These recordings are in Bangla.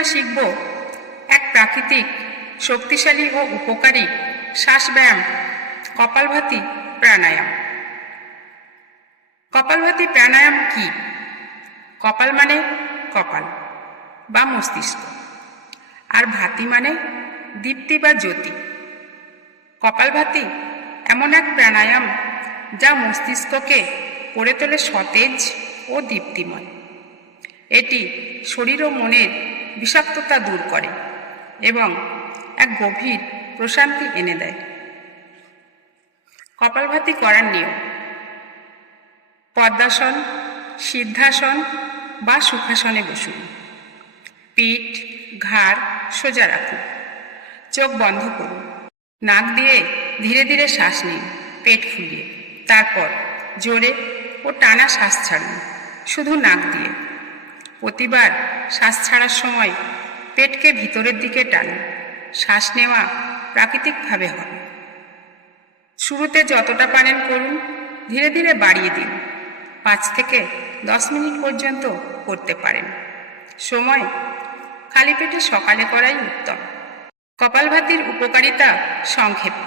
আমরা শিখব এক প্রাকৃতিক, শক্তিশালী ও উপকারী শ্বাসব্যায়াম, কপালভাতি প্রাণায়াম। কপালভাতি প্রাণায়াম কি? কপাল মানে কপাল বা মস্তিষ্ক, আর ভাতি মানে দীপ্তি বা জ্যোতি। কপালভাতি এমন এক প্রাণায়াম যা মস্তিষ্ককে করে তোলে সতেজ ও দীপ্তিময়। এটি শরীর ও মনের বিষাক্ততা দূর করে এবং এক গভীর প্রশান্তি এনে দেয়। কপালভাতি করার নিয়ম: পদ্মাসন, সিদ্ধাসন বা সুখাসনে বসুন। পিঠ, ঘাড় সোজা রাখুন। চোখ বন্ধ করুন। নাক দিয়ে ধীরে ধীরে শ্বাস নিন, পেট ফুলিয়ে। তারপর জোরে ও টানা শ্বাস ছাড়ুন, শুধু নাক দিয়ে। প্রতিবার শ্বাস ছাড়ার সময় পেটকে ভিতরের দিকে টানুন। শ্বাস নেওয়া প্রাকৃতিকভাবে হবে। শুরুতে যতটা পারেন করুন, ধীরে ধীরে বাড়িয়ে দিন। 5 থেকে 10 মিনিট পর্যন্ত করতে পারেন। সময় খালি পেটে সকালে করাই উত্তম। কপালভাতির উপকারিতা সংক্ষেপে: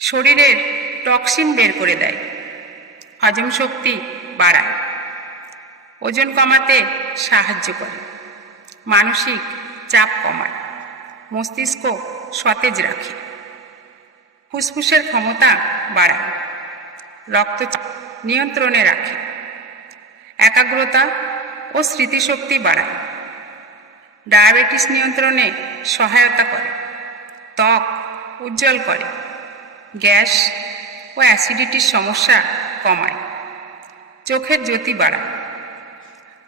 শরীরের টক্সিন বের করে দেয়, হজম শক্তি বাড়ায়, ওজন কমাতে সাহায্য করে, মানসিক চাপ কমায়, মস্তিষ্ক সতেজ রাখে, ফুসফুসের ক্ষমতা বাড়ায়, রক্তচাপ নিয়ন্ত্রণে রাখে, একাগ্রতা ও স্মৃতিশক্তি বাড়ায়, ডায়াবেটিস নিয়ন্ত্রণে সহায়তা করে, ত্বক উজ্জ্বল করে, গ্যাস ও অ্যাসিডিটির সমস্যা কমায়, চোখের জ্যোতি বাড়ায়,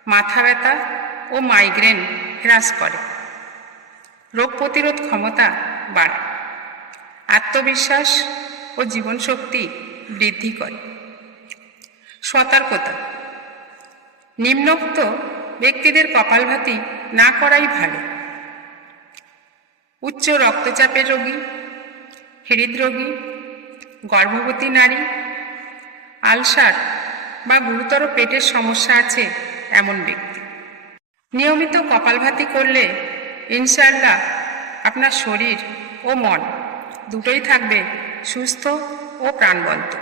মাথা ব্যথা ও মাইগ্রেন হ্রাস করে, রোগ প্রতিরোধ ক্ষমতা বাড়ায়, আত্মবিশ্বাস ও জীবনশক্তি বৃদ্ধি করে। সতর্কতা: নিম্নোক্ত ব্যক্তিদের কপালভাতি না করাই ভালো: উচ্চ রক্তচাপের রোগী, হৃদরোগী, গর্ভবতী নারী, আলসার বা গুরুতর পেটের সমস্যা আছে এমন ব্যক্তি। নিয়মিত কপালভাতি করলে ইনশাআল্লাহ আপনার শরীর ও মন দুটোই থাকবে সুস্থ ও প্রাণবন্ত।